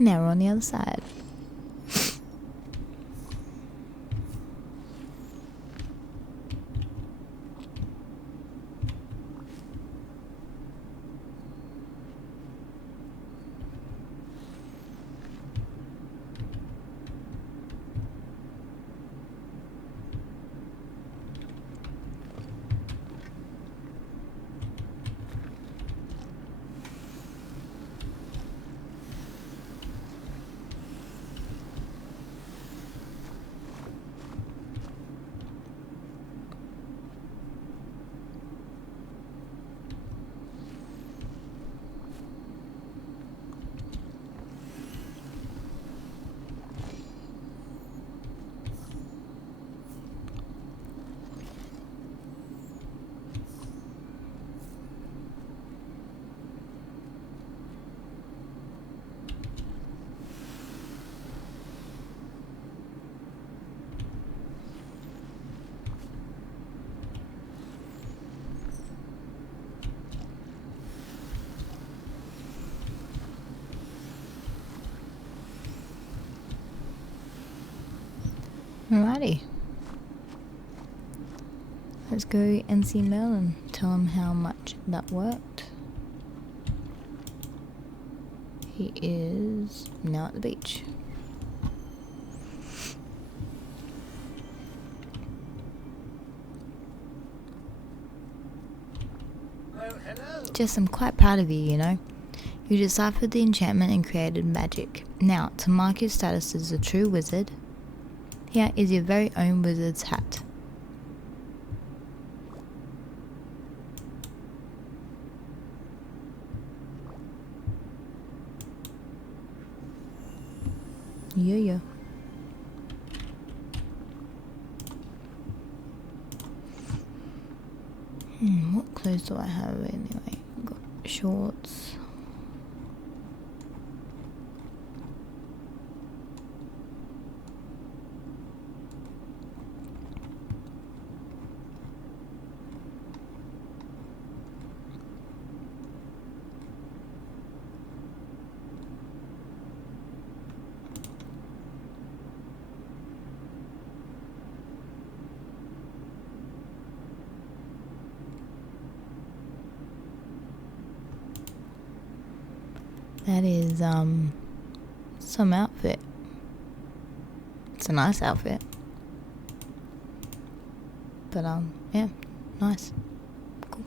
Now we're on the other side. Alrighty. Let's go and see Merlin. Tell him how much that worked. He is now at the beach. Jess, I'm quite proud of you, you know. You deciphered the enchantment and created magic. Now, to mark your status as a true wizard, here is your very own wizard's hat. Yeah. What clothes do I have anyway? I've got shorts. That is, some outfit. It's a nice outfit. But, yeah, nice. Cool.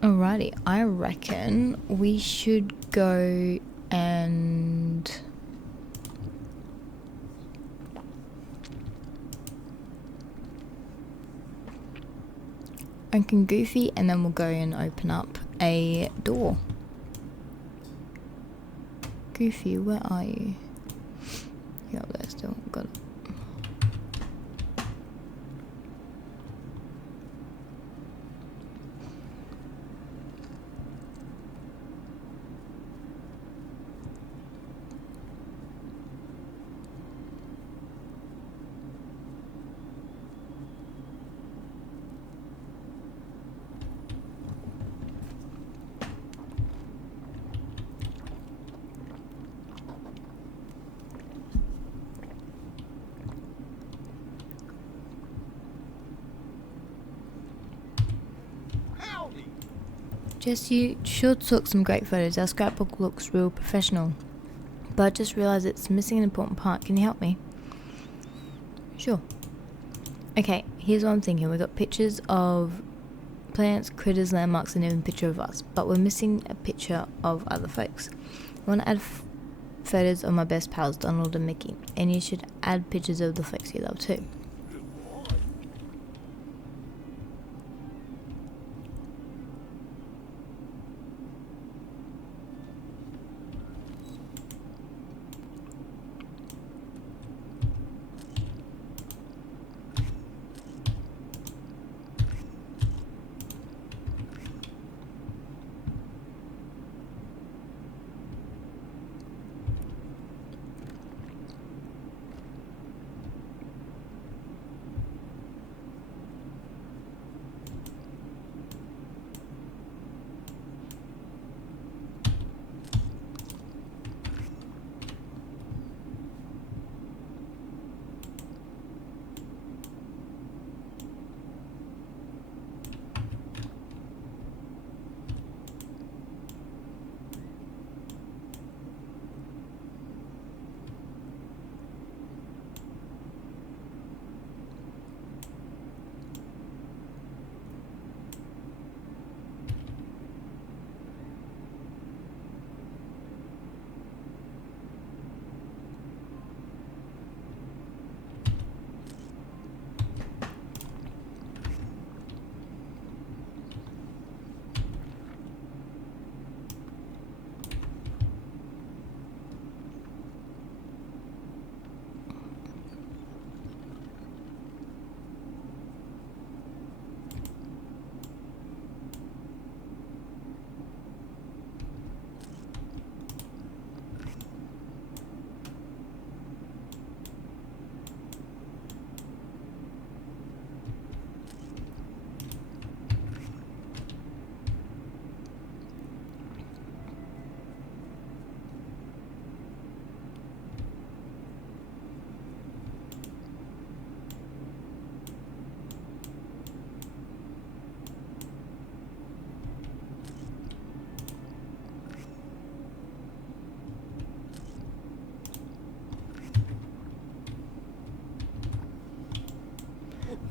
Alrighty, I reckon we should go and... open Goofy, and then we'll go and open up a door. Goofy, where are you? You're up there still. Got it. Jess, you sure took some great photos. Our scrapbook looks real professional. But I just realised it's missing an important part. Can you help me? Sure. Okay, here's what I'm thinking. We've got pictures of plants, critters, landmarks, and even a picture of us. But we're missing a picture of other folks. I want to add photos of my best pals, Donald and Mickey. And you should add pictures of the folks you love too.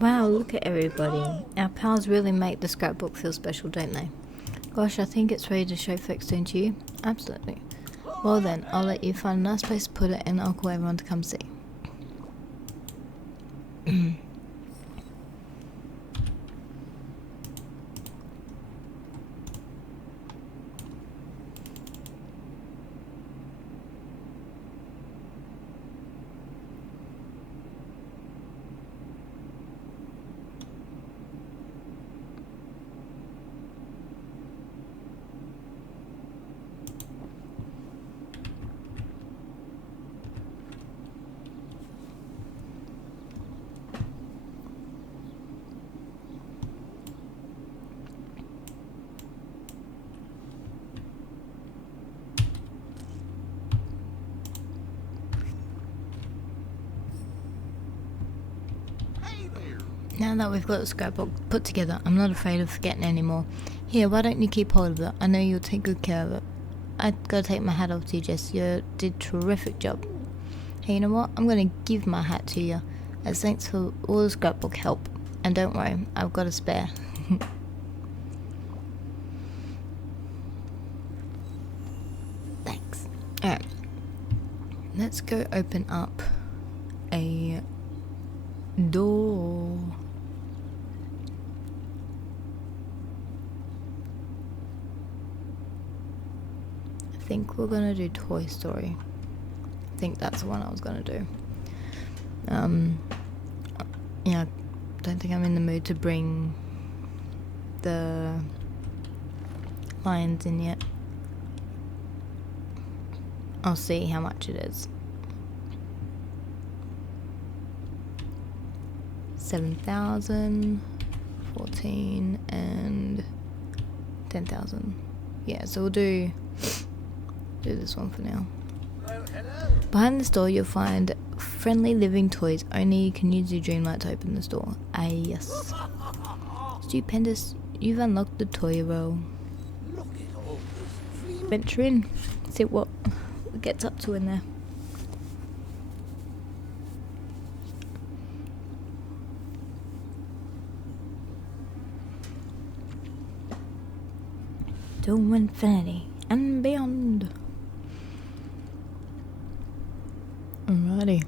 Wow, look at everybody. Our pals really make the scrapbook feel special, don't they? Gosh, I think it's ready to show folks, don't you? Absolutely. Well then, I'll let you find a nice place to put it and I'll call everyone to come see. Now that we've got the scrapbook put together, I'm not afraid of forgetting anymore. Here, why don't you keep hold of it? I know you'll take good care of it. I gotta take my hat off to you, Jess. You did a terrific job. Hey, you know what? I'm gonna give my hat to you as thanks for all the scrapbook help. And don't worry, I've got a spare. Thanks. Alright. Let's go open up a door. I think we're gonna do Toy Story. I think that's the one I was gonna do. Yeah, don't think I'm in the mood to bring the lions in yet. I'll see how much it is. 7,000, 14, and 10,000. Yeah, so we'll do this one for now. Behind this door you'll find friendly living toys, only you can use your Dreamlight to open this door. Ah yes. Stupendous, you've unlocked the toy row. Venture in, see what gets up to in there. To infinity and beyond. Alrighty.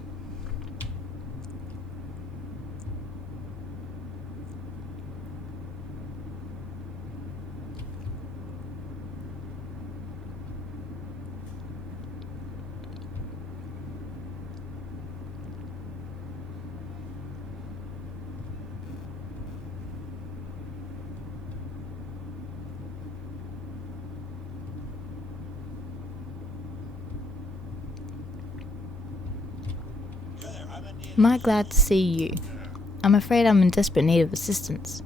My glad to see you. I'm afraid I'm in desperate need of assistance.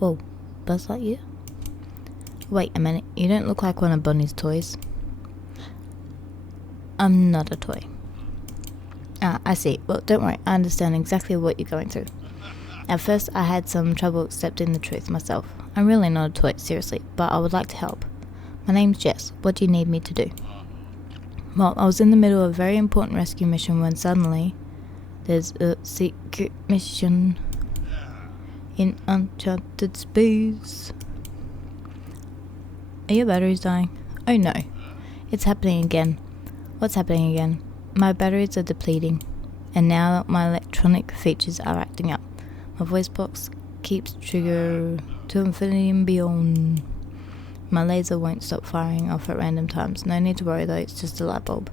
Whoa, Buzz Lightyear? Wait a minute, you don't look like one of Bunny's toys. I'm not a toy. Ah, I see. Well, don't worry, I understand exactly what you're going through. At first, I had some trouble accepting the truth myself. I'm really not a toy, seriously, but I would like to help. My name's Jess. What do you need me to do? Well, I was in the middle of a very important rescue mission when suddenly there's a secret mission in uncharted space. Are your batteries dying? Oh no, it's happening again. What's happening again? My batteries are depleting, and now my electronic features are acting up. My voice box keeps trigger to infinity and beyond. My laser won't stop firing off at random times. No need to worry though, it's just a light bulb.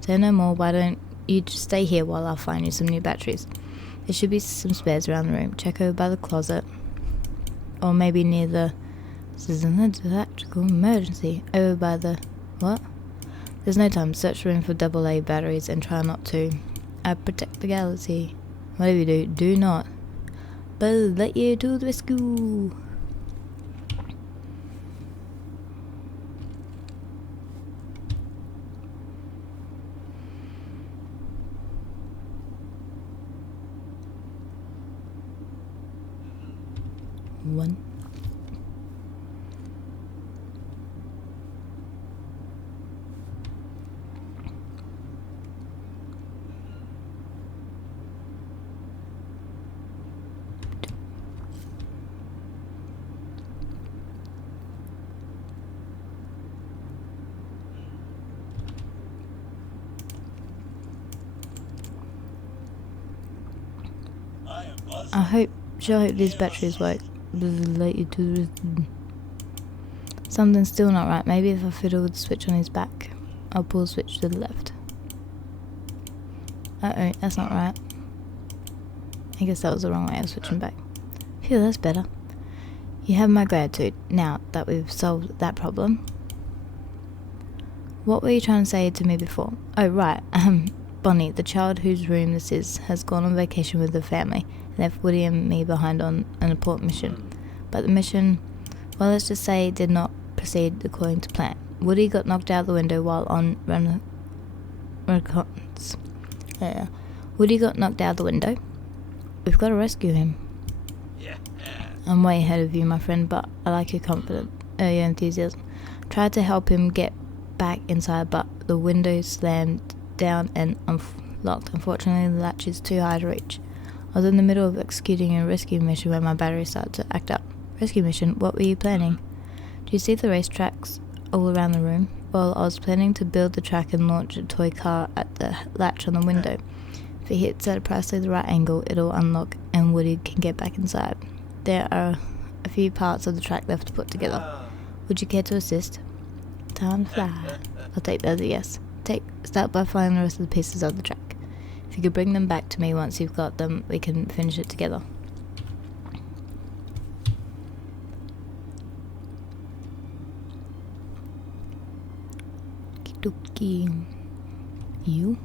Say no more, why don't you just stay here while I find you some new batteries. There should be some spares around the room. Check over by the closet. Or maybe near the... This is an electrical emergency. Over by the... What? There's no time. Search the room for AA batteries and try not to. I protect the galaxy. Whatever you do, do not. Buzz Lightyear to the rescue. One. Sure hope these batteries work. Something's still not right. Maybe if I fiddle with the switch on his back. I'll pull the switch to the left. Uh-oh, that's not right. I guess that was the wrong way of switching back. Phew, that's better. You have my gratitude, now that we've solved that problem. What were you trying to say to me before? Oh, right. Bonnie, the child whose room this is, has gone on vacation with the family and left Woody and me behind on an important mission. But the mission, well, let's just say, did not proceed according to plan. Woody got knocked out the window while on Woody got knocked out the window. We've got to rescue him. I'm way ahead of you, my friend, but I like your your enthusiasm. Tried to help him get back inside, but the window slammed down and locked. Unfortunately, the latch is too high to reach. I was in the middle of executing a rescue mission when my battery started to act up. Rescue mission? What were you planning? Do you see the racetracks all around the room? Well, I was planning to build the track and launch a toy car at the latch on the window. If it hits at precisely the right angle, it'll unlock and Woody can get back inside. There are a few parts of the track left to put together. Would you care to assist? Time to fly. I'll take that as a yes. Start by flying the rest of the pieces of the track. If you could bring them back to me once you've got them, we can finish it together. Kidoki. You?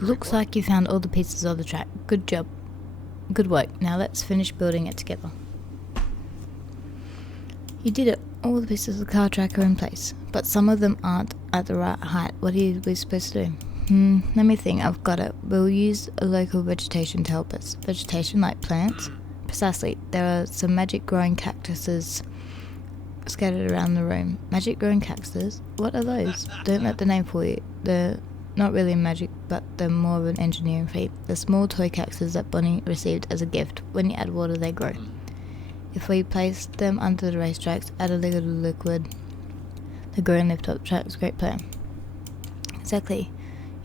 Looks like you found all the pieces of the track. Good job. Good work. Now let's finish building it together. You did it. All the pieces of the car track are in place, but some of them aren't at the right height. What are we supposed to do? Let me think. I've got it. We'll use a local vegetation to help us. Vegetation like plants? Precisely. There are some magic growing cactuses scattered around the room. Magic growing cactuses? What are those? Don't let the name fool you. They're not really magic, but they're more of an engineering feat. They're small toy cactuses that Bonnie received as a gift. When you add water, they grow. If we place them under the racetracks, add a little liquid, they grow and lift up the tracks. Great plan. Exactly.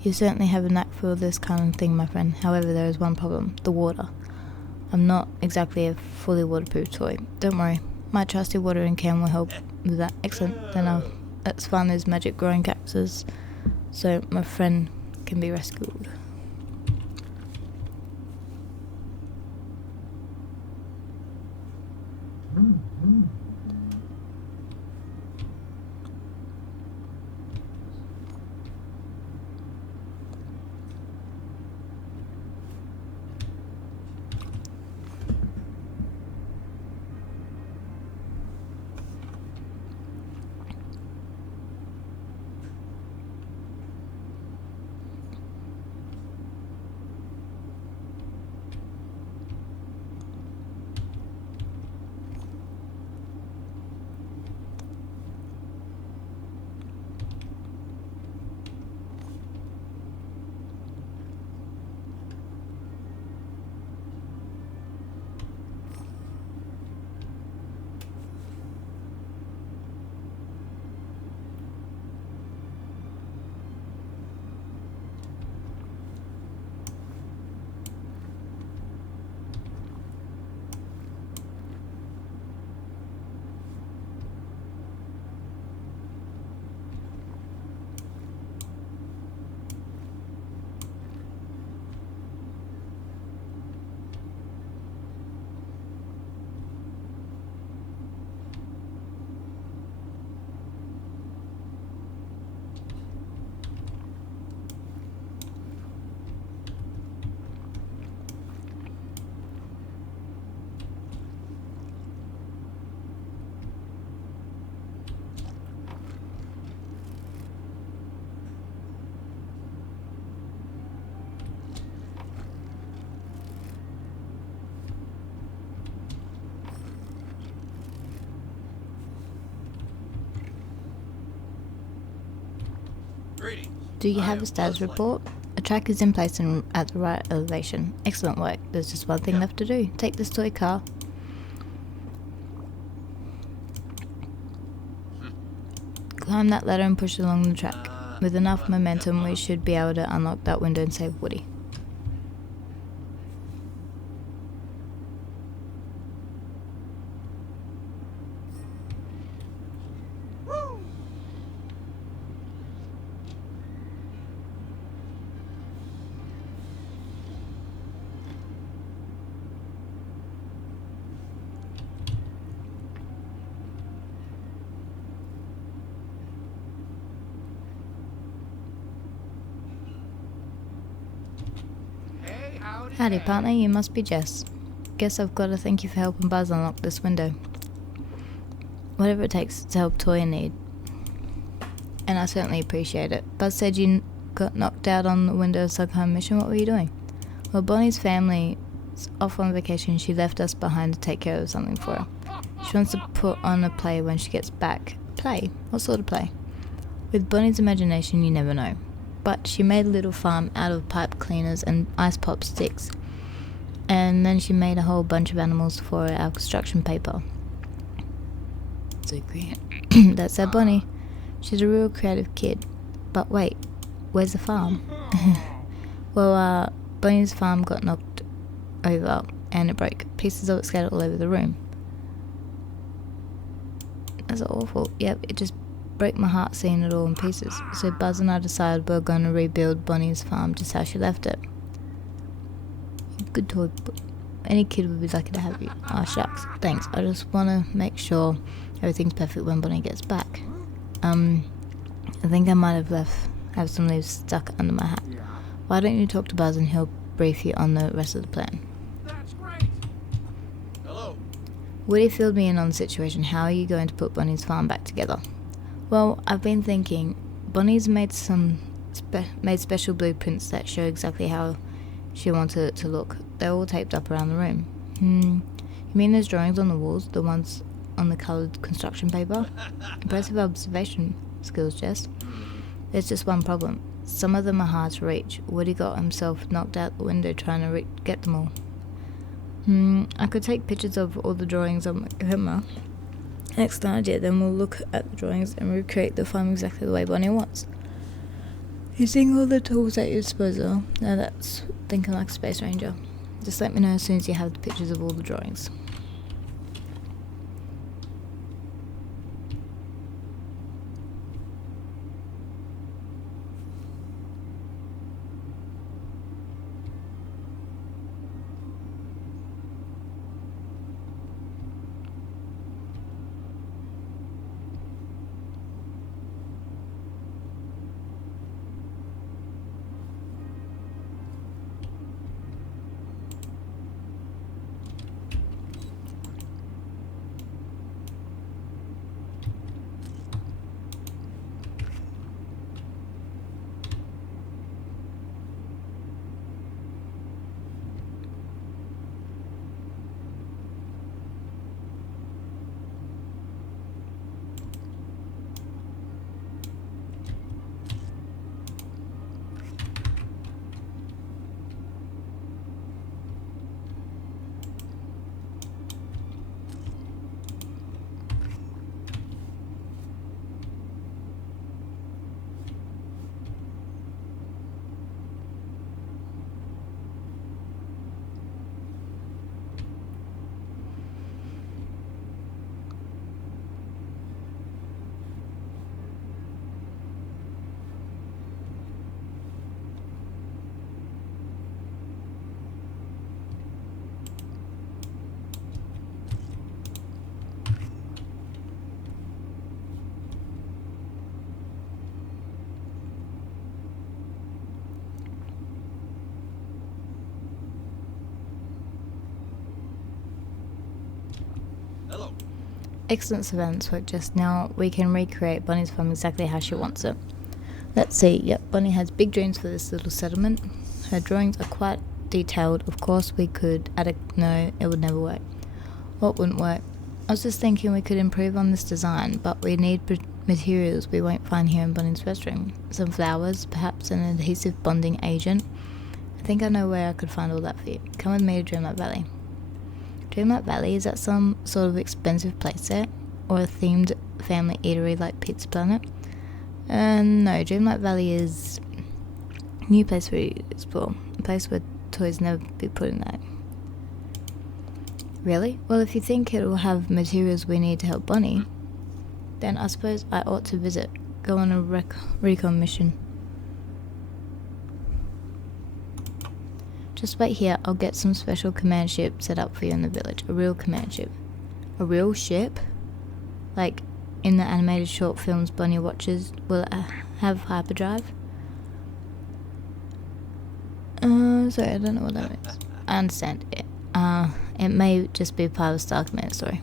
You certainly have a knack for this kind of thing, my friend. However, there is one problem. The water. I'm not exactly a fully waterproof toy. Don't worry. My trusty watering can will help with that. Excellent. Then let's find those magic growing cactuses so my friend can be rescued. Do you have a status report? A track is in place and at the right elevation. Excellent work. There's just one thing left to do. Take this toy car. Climb that ladder and push it along the track. With enough momentum, we should be able to unlock that window and save Woody. Howdy, partner, you must be Jess. Guess I've got to thank you for helping Buzz unlock this window. Whatever it takes to help Toy in need. And I certainly appreciate it. Buzz said you got knocked out on the window home mission. What were you doing? Well, Bonnie's family is off on vacation. She left us behind to take care of something for her. She wants to put on a play when she gets back. Play? What sort of play? With Bonnie's imagination, you never know. But she made a little farm out of pipe cleaners and ice pop sticks. And then she made a whole bunch of animals for our construction paper. So great. That's our Bonnie. She's a real creative kid. But wait, where's the farm? Well, Bonnie's farm got knocked over and it broke. Pieces of it scattered all over the room. That's awful. Yep, it just broke my heart seeing it all in pieces. So Buzz and I decided we're going to rebuild Bonnie's farm just how she left it. Good toy. Any kid would be lucky to have you. Ah, shucks. Thanks. I just want to make sure everything's perfect when Bonnie gets back. I think I might have some leaves stuck under my hat. Why don't you talk to Buzz and he'll brief you on the rest of the plan. That's great. Hello. Woody filled me in on the situation. How are you going to put Bonnie's farm back together? Well, I've been thinking. Bonnie's made special blueprints that show exactly how she wanted it to look. They're all taped up around the room. You mean those drawings on the walls? The ones on the coloured construction paper? Impressive observation skills, Jess. There's just one problem. Some of them are hard to reach. Woody got himself knocked out the window trying to get them all. I could take pictures of all the drawings on my camera. Excellent idea. Then we'll look at the drawings and recreate the farm exactly the way Bonnie wants. Using all the tools at your disposal. Now that's thinking like a space ranger. Just let me know as soon as you have the pictures of all the drawings. Hello. Excellent surveillance work just now. We can recreate Bonnie's farm exactly how she wants it. Let's see. Yep, Bonnie has big dreams for this little settlement. Her drawings are quite detailed. Of course, we could add a... No, it would never work. What wouldn't work? I was just thinking we could improve on this design, but we need materials we won't find here in Bunnings restroom. Some flowers, perhaps an adhesive bonding agent. I think I know where I could find all that for you. Come with me to Dreamlight Valley. Dreamlight Valley, is that some sort of expensive place set? Or a themed family eatery like Pizza Planet? No, Dreamlight Valley is a new place for you to explore. A place where toys never be put in there. Really? Well, if you think it will have materials we need to help Bonnie, then I suppose I ought to visit. Go on a recon mission. Just wait here, I'll get some special command ship set up for you in the village. A real command ship. A real ship? Like in the animated short films Bonnie watches, will it have hyperdrive? Sorry, I don't know what that means. I understand it. It may just be part of the Star Command story.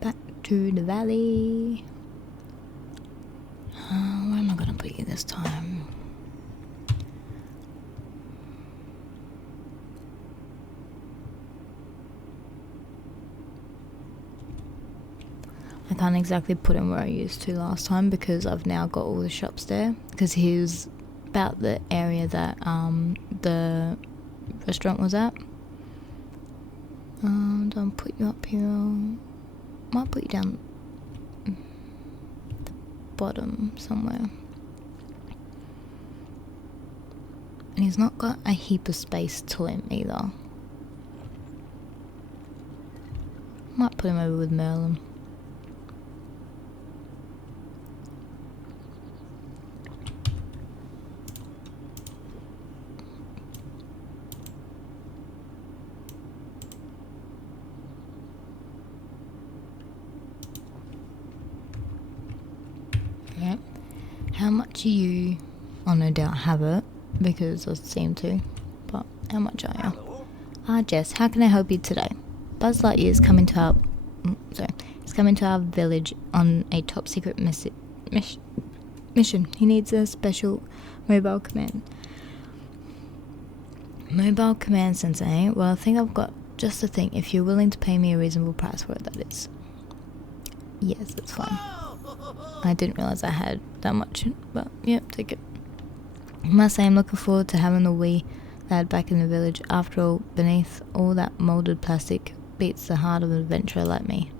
Back to the valley. Where am I gonna put you this time? I can't exactly put him where I used to last time because I've now got all the shops there, because he was about the area that the restaurant was at. Don't put you up here. Might put you down the bottom somewhere. And he's not got a heap of space to him either. Might put him over with Merlin. Yeah. How much are you? I no doubt have it because I seem to. But how much are you? Jess, how can I help you today? Buzz Lightyear is coming to our village on a top secret mission. He needs a special mobile command. Mobile command sensei. Well, I think I've got just the thing. If you're willing to pay me a reasonable price for it, that is. Yes, that's fine. I didn't realise I had that much, but yep, take it. I must say I'm looking forward to having the wee lad back in the village. After all, beneath all that moulded plastic beats the heart of an adventurer like me.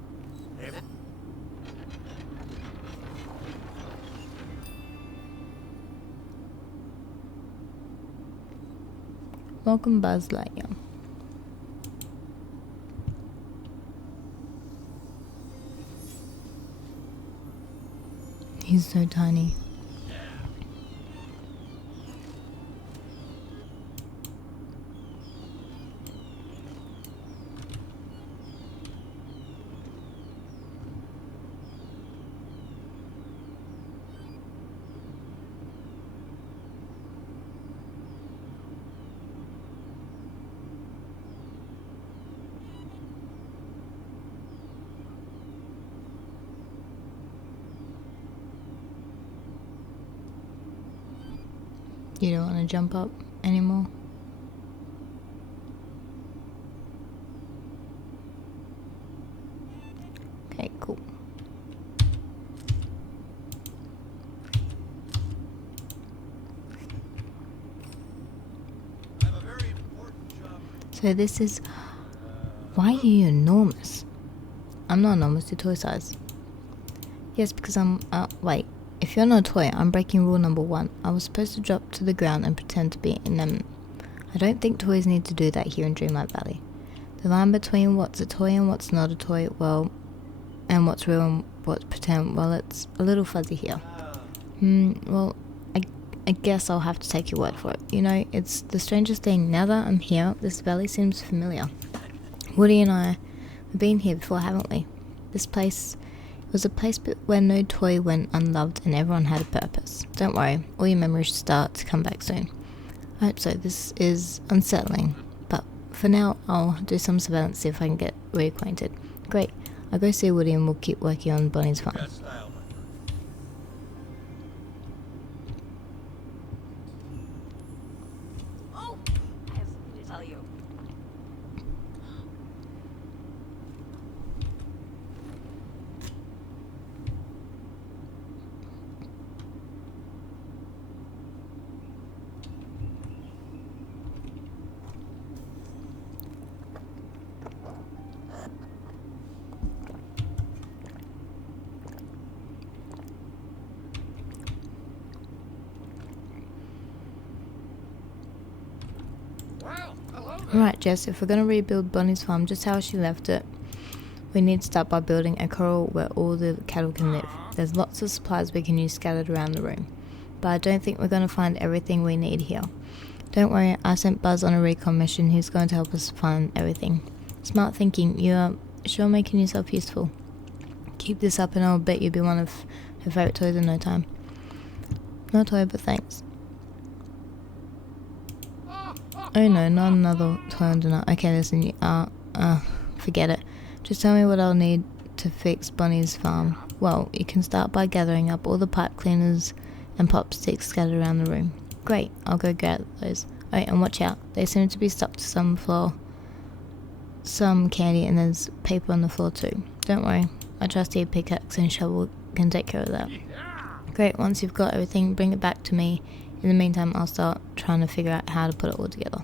Welcome, Buzz Lightyear. He's so tiny. You don't want to jump up anymore? Okay, cool. I have a very important job. So this is... Why are you enormous? I'm not enormous, you're toy size. Yes, because I'm... wait. If you're not a toy, I'm breaking rule number 1. I was supposed to drop to the ground and pretend to be inanimate. I don't think toys need to do that here in Dreamlight Valley. The line between what's a toy and what's not a toy, well, and what's real and what's pretend, well, it's a little fuzzy here. Well, I guess I'll have to take your word for it. You know, it's the strangest thing. Now that I'm here, this valley seems familiar. Woody and I have been here before, haven't we? This place... It was a place where no toy went unloved and everyone had a purpose. Don't worry, all your memories start to come back soon. I hope so. This is unsettling, but for now I'll do some surveillance, see if I can get reacquainted. Great. I'll go see Woody and we'll keep working on Bunny's farm. Got style, my friend. Oh, I have something to tell you. Wow, I love that. Alright, Jess, if we're going to rebuild Bunny's farm just how she left it, we need to start by building a corral where all the cattle can live. There's lots of supplies we can use scattered around the room, but I don't think we're going to find everything we need here. Don't worry, I sent Buzz on a recon mission who's going to help us find everything. Smart thinking, you are sure making yourself useful. Keep this up and I'll bet you'll be one of her favourite toys in no time. No toy, but thanks. Oh no, not another toy on dinner. Okay, listen, forget it. Just tell me what I'll need to fix Bunny's farm. Well, you can start by gathering up all the pipe cleaners and pop sticks scattered around the room. Great, I'll go grab those. Oh, and watch out. They seem to be stuck to some floor. Some candy, and there's paper on the floor too. Don't worry, I trust your pickaxe and shovel can take care of that. Great, once you've got everything, bring it back to me. In the meantime, I'll start trying to figure out how to put it all together.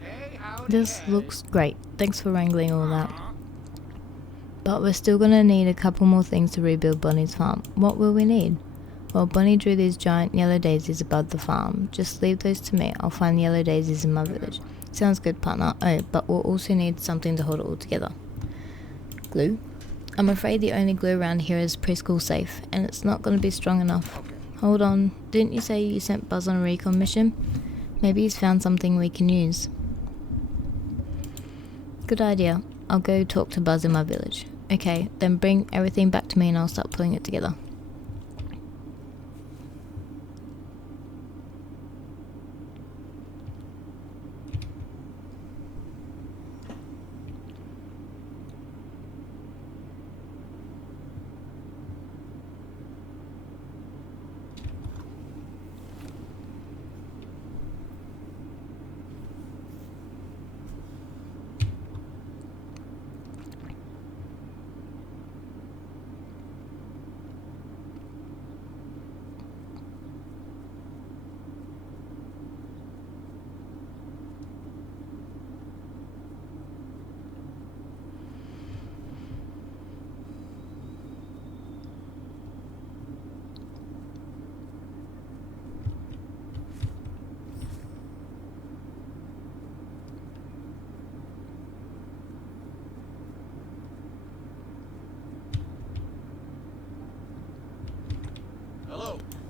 Hey, howdy. This looks great. Thanks for wrangling all that. But we're still gonna need a couple more things to rebuild Bunny's farm. What will we need? Well, Bunny drew these giant yellow daisies above the farm. Just leave those to me. I'll find yellow daisies in my village. Sounds good, partner. Oh, but we'll also need something to hold it all together. Glue? I'm afraid the only glue around here is preschool safe, and it's not gonna be strong enough. Hold on. Didn't you say you sent Buzz on a recon mission? Maybe he's found something we can use. Good idea. I'll go talk to Buzz in my village. Okay, then bring everything back to me and I'll start putting it together.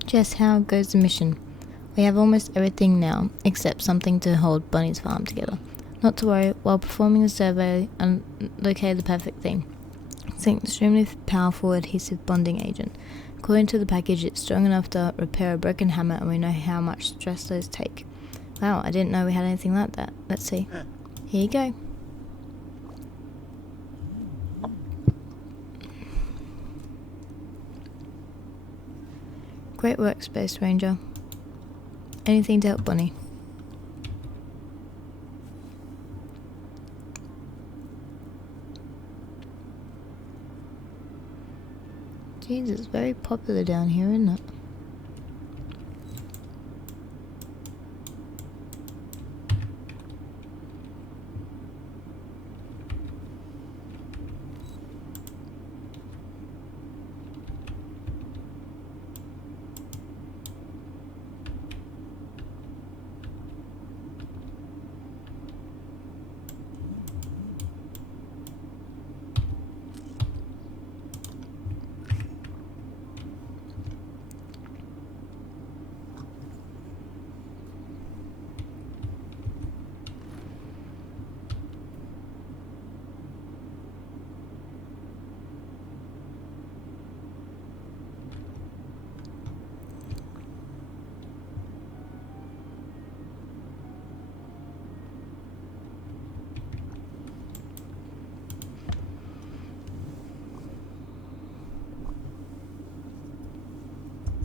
Jess, how goes the mission? We have almost everything now, except something to hold Bunny's farm together. Not to worry, while performing a survey, I located the perfect thing. It's an extremely powerful adhesive bonding agent. According to the package, it's strong enough to repair a broken hammer, and we know how much stress those take. Wow, I didn't know we had anything like that. Let's see. Here you go. Great work, Space Ranger. Anything to help Bunny? Jeez, it's very popular down here, isn't it?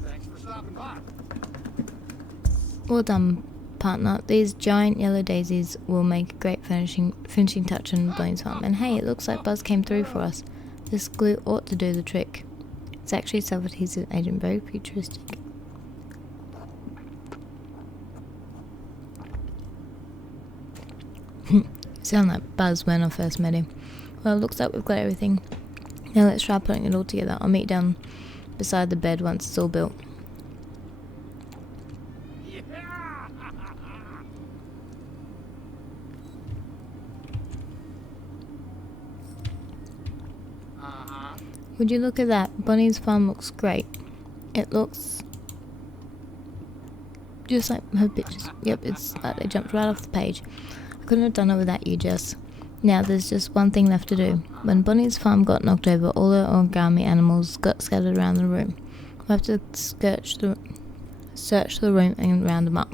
Thanks for stopping by. Well done, partner. These giant yellow daisies will make a great finishing touch on Bunny's farm. And hey, it looks like Buzz came through for us. This glue ought to do the trick. It's actually a self-adhesive agent, very futuristic. Sound like Buzz when I first met him. Well, it looks like we've got everything. Now let's try putting it all together. I'll meet down beside the bed once it's all built. Would you look at that? Bunny's farm looks great. It looks just like her pictures. Yep, it's like they jumped right off the page. I couldn't have done it without you, Jess. Now there's just one thing left to do. When Bunny's farm got knocked over, all the origami animals got scattered around the room. We'll have to search the room and round them up.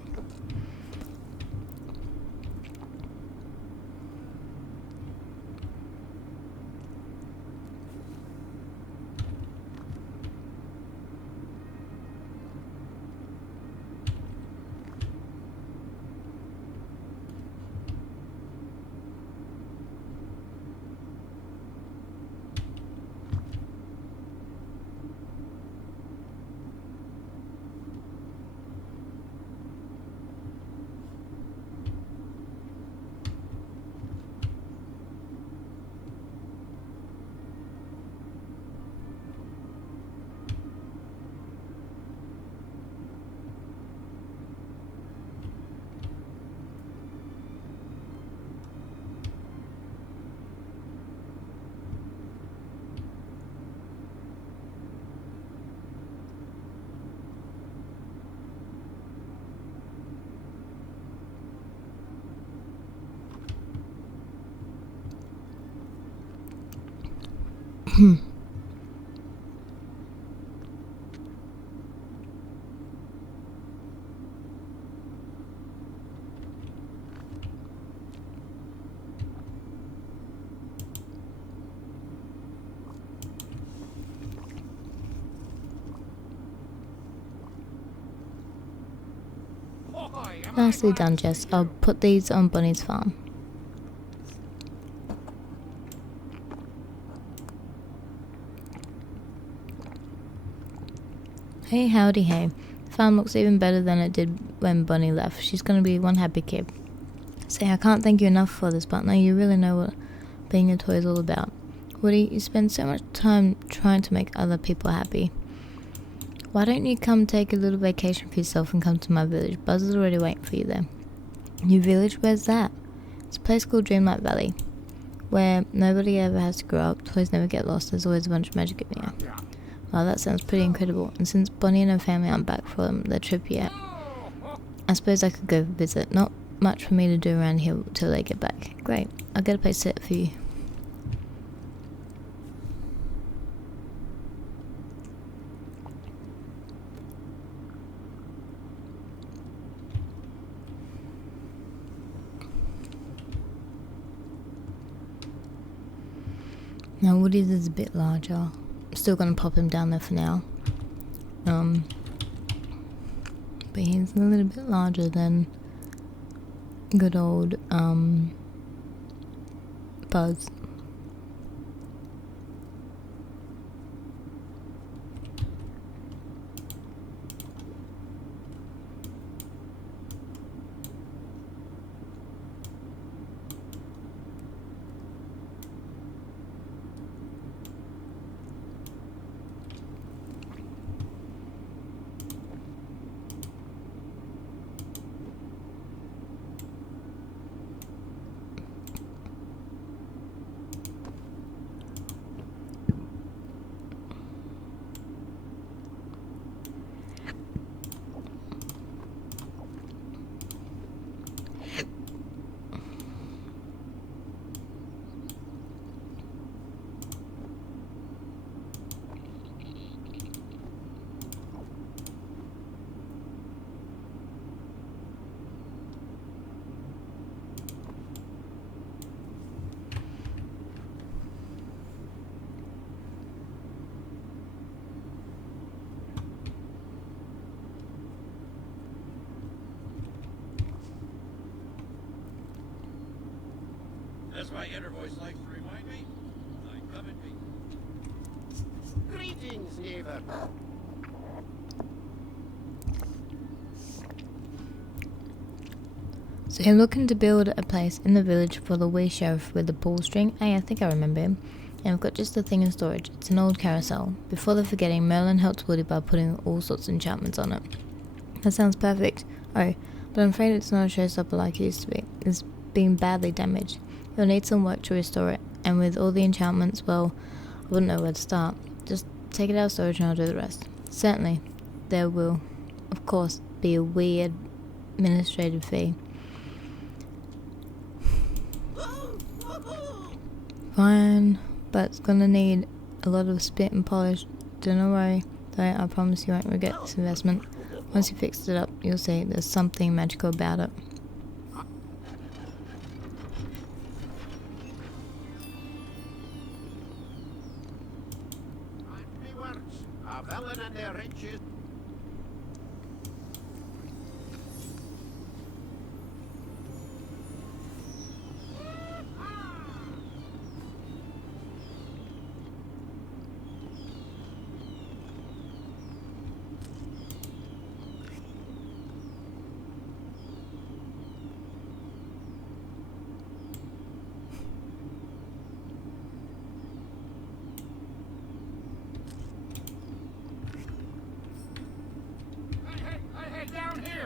Nicely done, Jess. I'll put these on Bunny's farm. Hey, howdy, hey. The farm looks even better than it did when Bunny left. She's gonna be one happy kid. Say, I can't thank you enough for this, partner. You really know what being a toy is all about. Woody, you spend so much time trying to make other people happy. Why don't you come take a little vacation for yourself and come to my village? Buzz is already waiting for you there. Your village? Where's that? It's a place called Dreamlight Valley, where nobody ever has to grow up, toys never get lost, there's always a bunch of magic in the air. Wow, that sounds pretty incredible. And since Bonnie and her family aren't back from their trip yet, I suppose I could go visit. Not much for me to do around here till they get back. Great, I'll get a place set for you. Now Woody's is a bit larger. I'm still gonna pop him down there for now. But he's a little bit larger than good old Buzz. As my inner voice likes to remind me, I come in peace. Greetings, neighbor. So you're looking to build a place in the village for the wee sheriff with the pull string? Hey, I think I remember him. And I've got just the thing in storage. It's an old carousel. Before they're forgetting, Merlin helped Woody by putting all sorts of enchantments on it. That sounds perfect. Oh, but I'm afraid it's not a showstopper like it used to be. It's been badly damaged. You'll need some work to restore it, and with all the enchantments, well, I wouldn't know where to start. Just take it out of storage and I'll do the rest. Certainly, there will, of course, be a wee administrative fee. Fine, but it's gonna need a lot of spit and polish. Don't worry, though, I promise you won't regret this investment. Once you fix it up, you'll see there's something magical about it.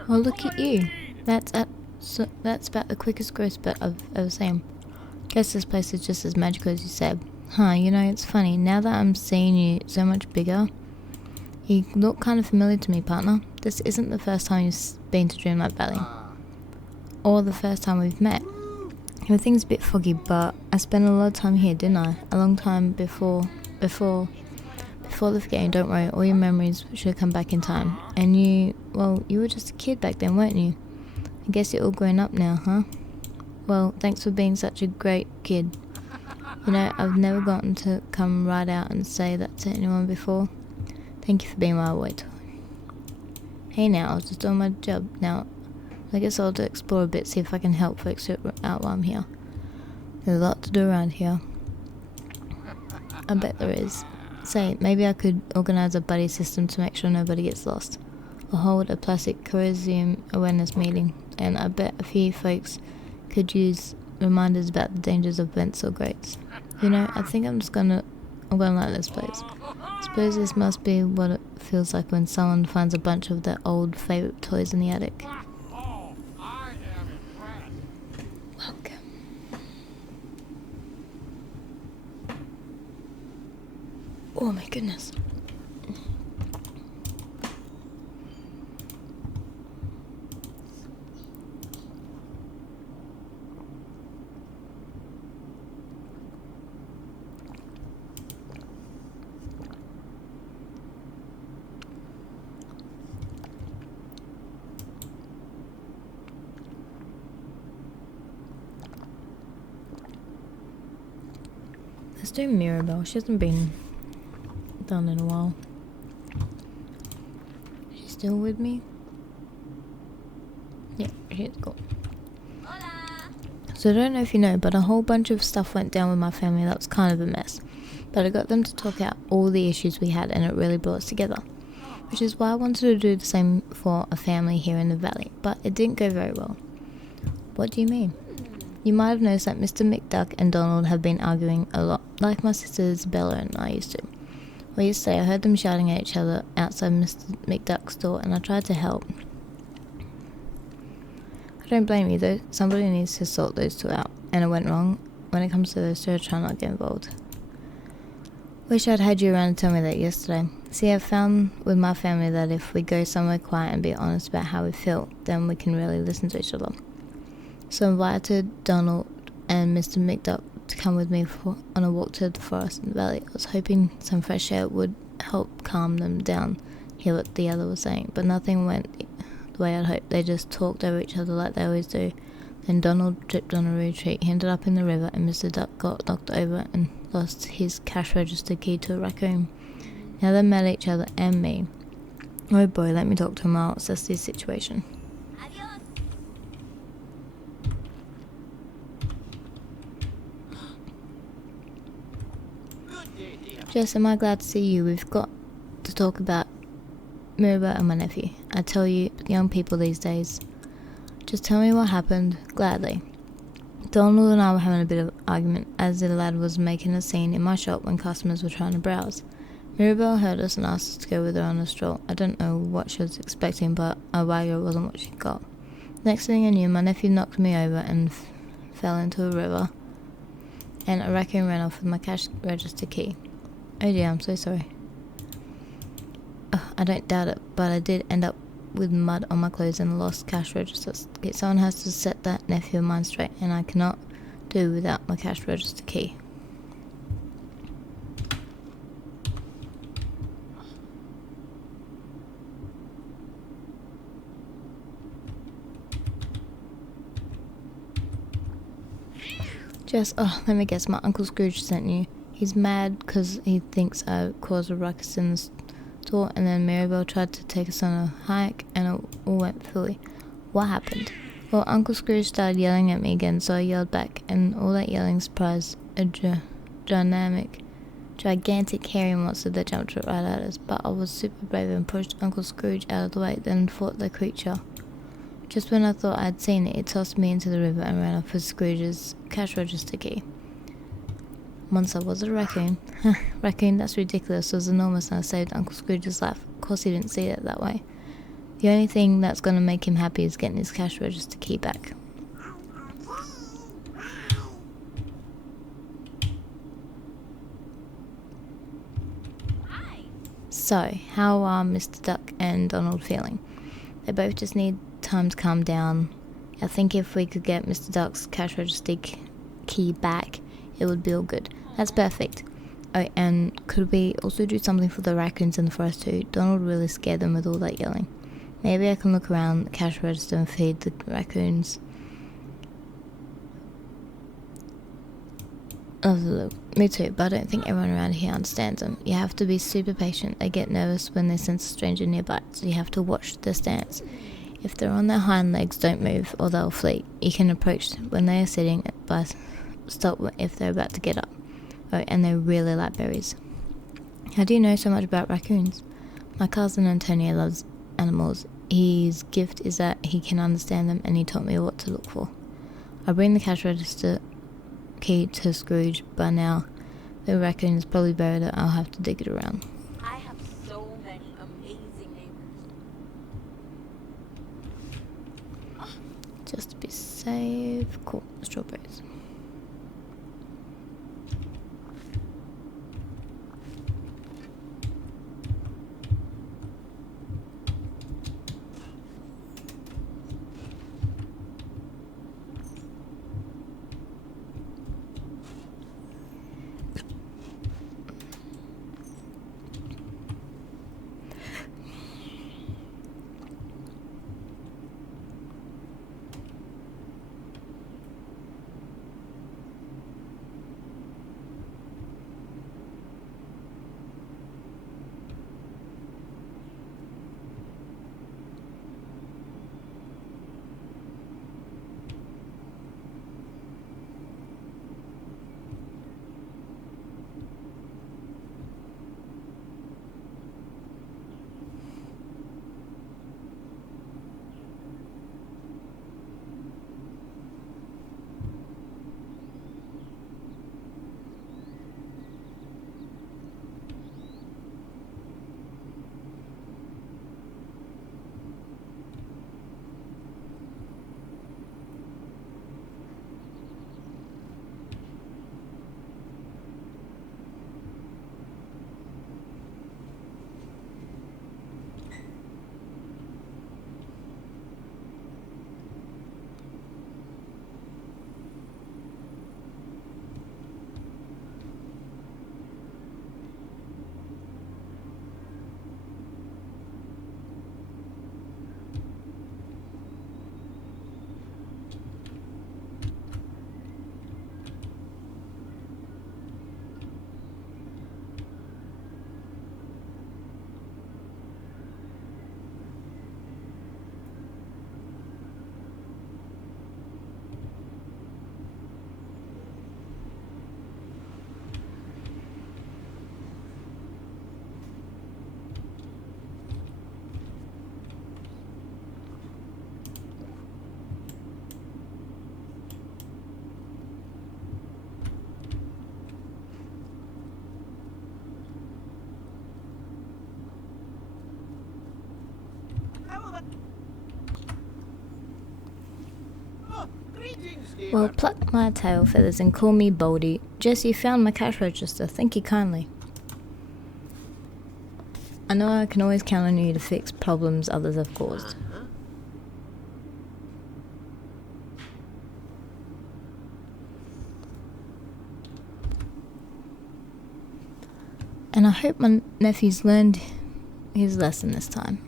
Oh, look at you. That's about the quickest growth spurt I've ever seen. Guess this place is just as magical as you said. Huh, you know, it's funny. Now that I'm seeing you so much bigger, you look kind of familiar to me, partner. This isn't the first time you've been to Dreamlight Valley. Or the first time we've met. Everything's a bit foggy, but I spent a lot of time here, didn't I? A long time before the forgetting, don't worry, all your memories should come back in time. And you were just a kid back then, weren't you? I guess you're all grown up now, huh? Well, thanks for being such a great kid. You know, I've never gotten to come right out and say that to anyone before. Thank you for being my boy toy. Hey now, I was just doing my job. Now, I guess I'll have to explore a bit, see if I can help folks out while I'm here. There's a lot to do around here. I bet there is. Say, maybe I could organise a buddy system to make sure nobody gets lost. Or hold a plastic corrosion awareness meeting. And I bet a few folks could use reminders about the dangers of vents or grates. You know, I think I'm gonna like this place. I suppose this must be what it feels like when someone finds a bunch of their old favourite toys in the attic. Oh, I am impressed. Welcome. Oh my goodness. Let's do Mirabel. She hasn't been done in a while. She's still with me? Yeah, she's cool. So I don't know if you know, but a whole bunch of stuff went down with my family that was kind of a mess. But I got them to talk out all the issues we had, and it really brought us together. Which is why I wanted to do the same for a family here in the valley, but it didn't go very well. What do you mean? You might have noticed that Mr. McDuck and Donald have been arguing a lot, like my sisters Bella and I used to. Well, yesterday I heard them shouting at each other outside Mr. McDuck's door, and I tried to help. I don't blame you though, somebody needs to sort those two out, and it went wrong. When it comes to those two, I try not to get involved. Wish I'd had you around to tell me that yesterday. See, I've found with my family that if we go somewhere quiet and be honest about how we feel, then we can really listen to each other. So I invited Donald and Mr. McDuck to come with me on a walk to the forest in the valley. I was hoping some fresh air would help calm them down, hear what the other was saying, but nothing went the way I'd hoped. They just talked over each other like they always do. Then Donald tripped on a retreat. He ended up in the river, and Mr. Duck got knocked over and lost his cash register key to a raccoon. Now they're mad at each other and me. Oh boy, let me talk to him. I'll assess the situation. Jess, am I glad to see you? We've got to talk about Mirabel and my nephew. I tell you, young people these days. Just tell me what happened, gladly. Donald and I were having a bit of an argument as the lad was making a scene in my shop when customers were trying to browse. Mirabel heard us and asked us to go with her on a stroll. I don't know what she was expecting, but a wagger wasn't what she got. Next thing I knew, my nephew knocked me over and fell into a river, and a raccoon ran off with my cash register key. Oh dear, I'm so sorry. I don't doubt it, but I did end up with mud on my clothes and lost cash register. Someone has to set that nephew of mine straight, and I cannot do without my cash register key. Jess, let me guess, my Uncle Scrooge sent you. He's mad because he thinks I caused a ruckus in the store, and then Mirabel tried to take us on a hike, and it all went fully. What happened? Well, Uncle Scrooge started yelling at me again, so I yelled back, and all that yelling surprised a gigantic hairy monster that jumped right at us, but I was super brave and pushed Uncle Scrooge out of the way, then fought the creature. Just when I thought I'd seen it, it tossed me into the river and ran off with Scrooge's cash register key. Monster was a raccoon. Raccoon, that's ridiculous. It was enormous, and I saved Uncle Scrooge's life. Of course he didn't see it that way. The only thing that's going to make him happy is getting his cash register key back. So, how are Mr. Duck and Donald feeling? They both just need time to calm down. I think if we could get Mr. Duck's cash register key back, it would be all good. That's perfect. Oh, and could we also do something for the raccoons in the forest too? Donald really scared them with all that yelling. Maybe I can look around the cash register and feed the raccoons. Me too, but I don't think everyone around here understands them. You have to be super patient. They get nervous when they sense a stranger nearby, so you have to watch their stance. If they're on their hind legs, don't move or they'll flee. You can approach when they are sitting, but stop if they're about to get up. Oh, and they really like berries. How do you know so much about raccoons? My cousin Antonio loves animals. His gift is that he can understand them, and he taught me what to look for. I bring the cash register key to Scrooge, but now the raccoon is probably buried. I'll have to dig it around. I have so many amazing neighbors. Just to be safe. Cool. Strawberries. Well, pluck my tail feathers and call me Baldy. Jesse found my cash register. Thank you kindly. I know I can always count on you to fix problems others have caused. And I hope my nephew's learned his lesson this time.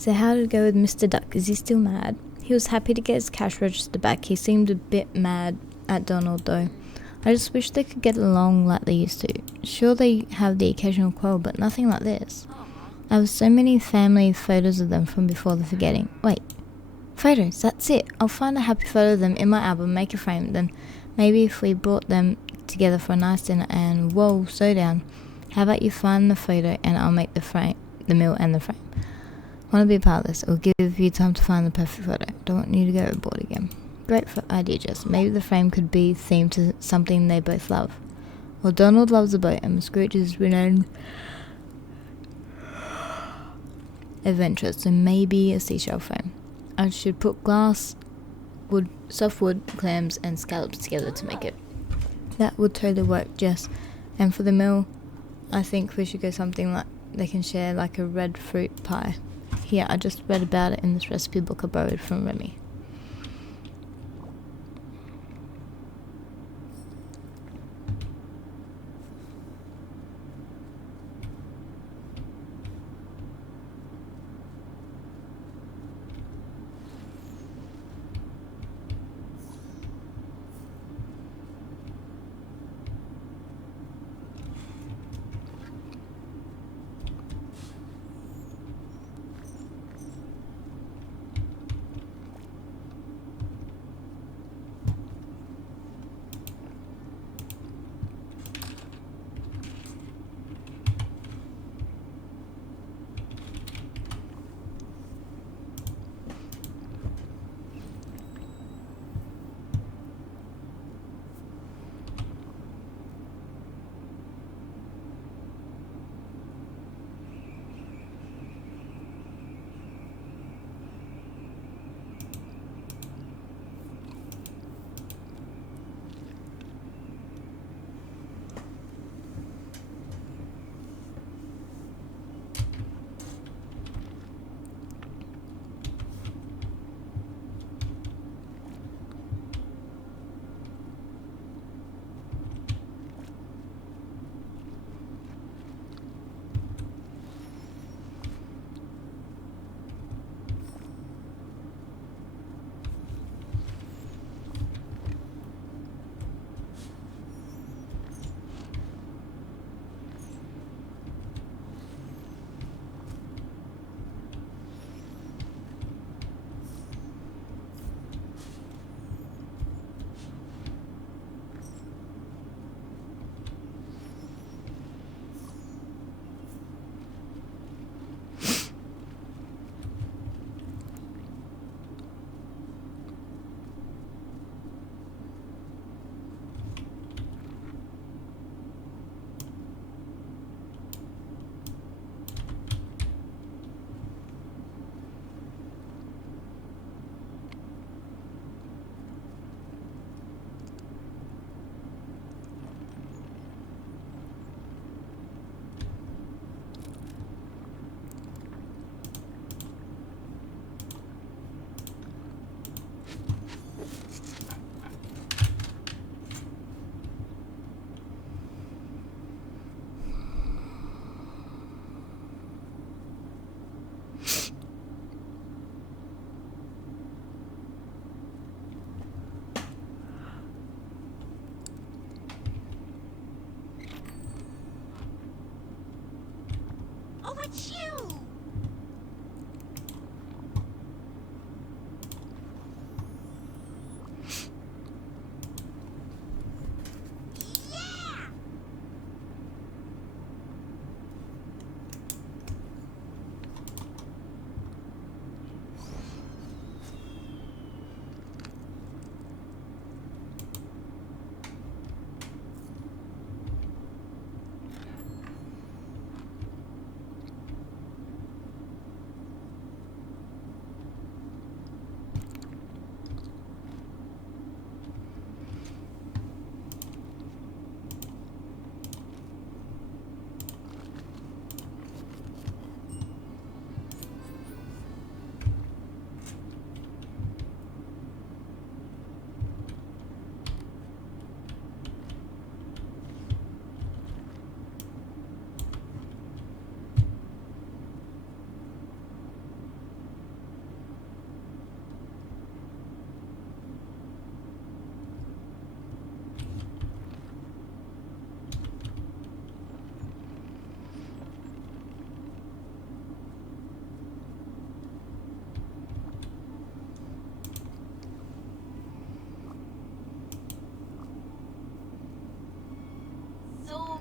So how did it go with Mr. Duck? Is he still mad? He was happy to get his cash register back. He seemed a bit mad at Donald though. I just wish they could get along like they used to. Sure, they have the occasional quarrel, but nothing like this. I have so many family photos of them from before the forgetting. Wait, photos, that's it. I'll find a happy photo of them in my album, make a frame, then maybe if we brought them together for a nice dinner and whoa, slow down. How about you find the photo and I'll make the frame, the meal and the frame. Want to be a part of this? It'll give you time to find the perfect photo. Don't want you to go overboard again. Great idea, Jess. Maybe the frame could be themed to something they both love. Well, Donald loves a boat and Scrooge is renowned adventure, so maybe a seashell frame. I should put glass, wood, softwood, clams and scallops together to make it. That would totally work, Jess. And for the meal, I think we should go something like they can share, like a red fruit pie. Here, I just read about it in this recipe book I borrowed from Remy.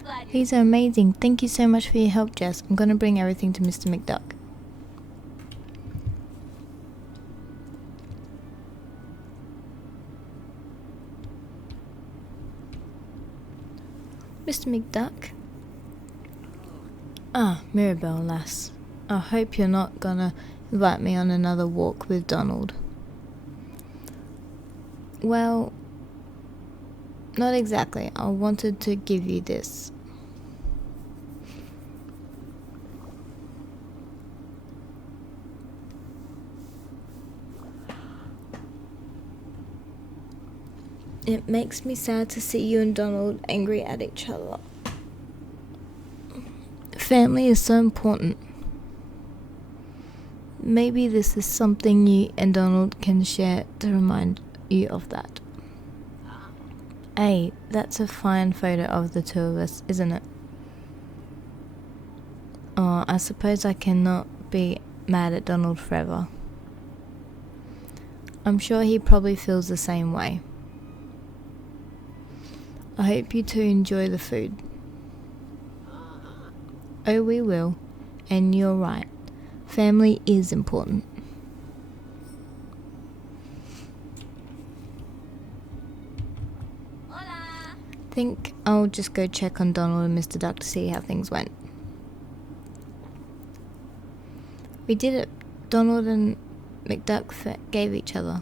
glad you. These are amazing. Thank you so much for your help, Jess. I'm gonna bring everything to Mr. McDuck. Mr. McDuck? Ah, Mirabel, lass. I hope you're not gonna invite me on another walk with Donald. Well, not exactly. I wanted to give you this. It makes me sad to see you and Donald angry at each other. Family is so important. Maybe this is something you and Donald can share to remind you of that. Hey, that's a fine photo of the two of us, isn't it? Oh, I suppose I cannot be mad at Donald forever. I'm sure he probably feels the same way. I hope you two enjoy the food. Oh, we will. And you're right. Family is important. Hola. Think I'll just go check on Donald and Mr. Duck to see how things went. We did it. Donald and McDuck gave each other.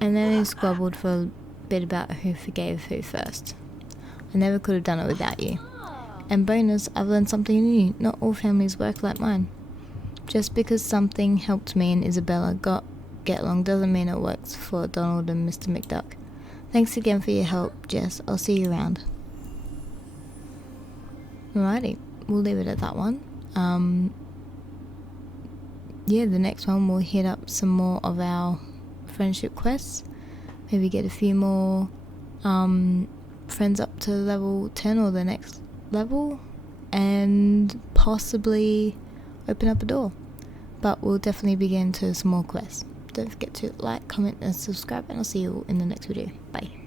And then they squabbled for a bit about who forgave who first. I never could have done it without you. And bonus, I've learned something new. Not all families work like mine. Just because something helped me and Isabella get along doesn't mean it works for Donald and Mr. McDuck. Thanks again for your help, Jess. I'll see you around. Alrighty, we'll leave it at that one. Yeah, the next one we'll hit up some more of our friendship quests. Maybe get a few more friends up to level 10 or the next level, and possibly open up a door. But we'll definitely begin to some more quests. Don't forget to like, comment and subscribe, and I'll see you in the next video. Bye.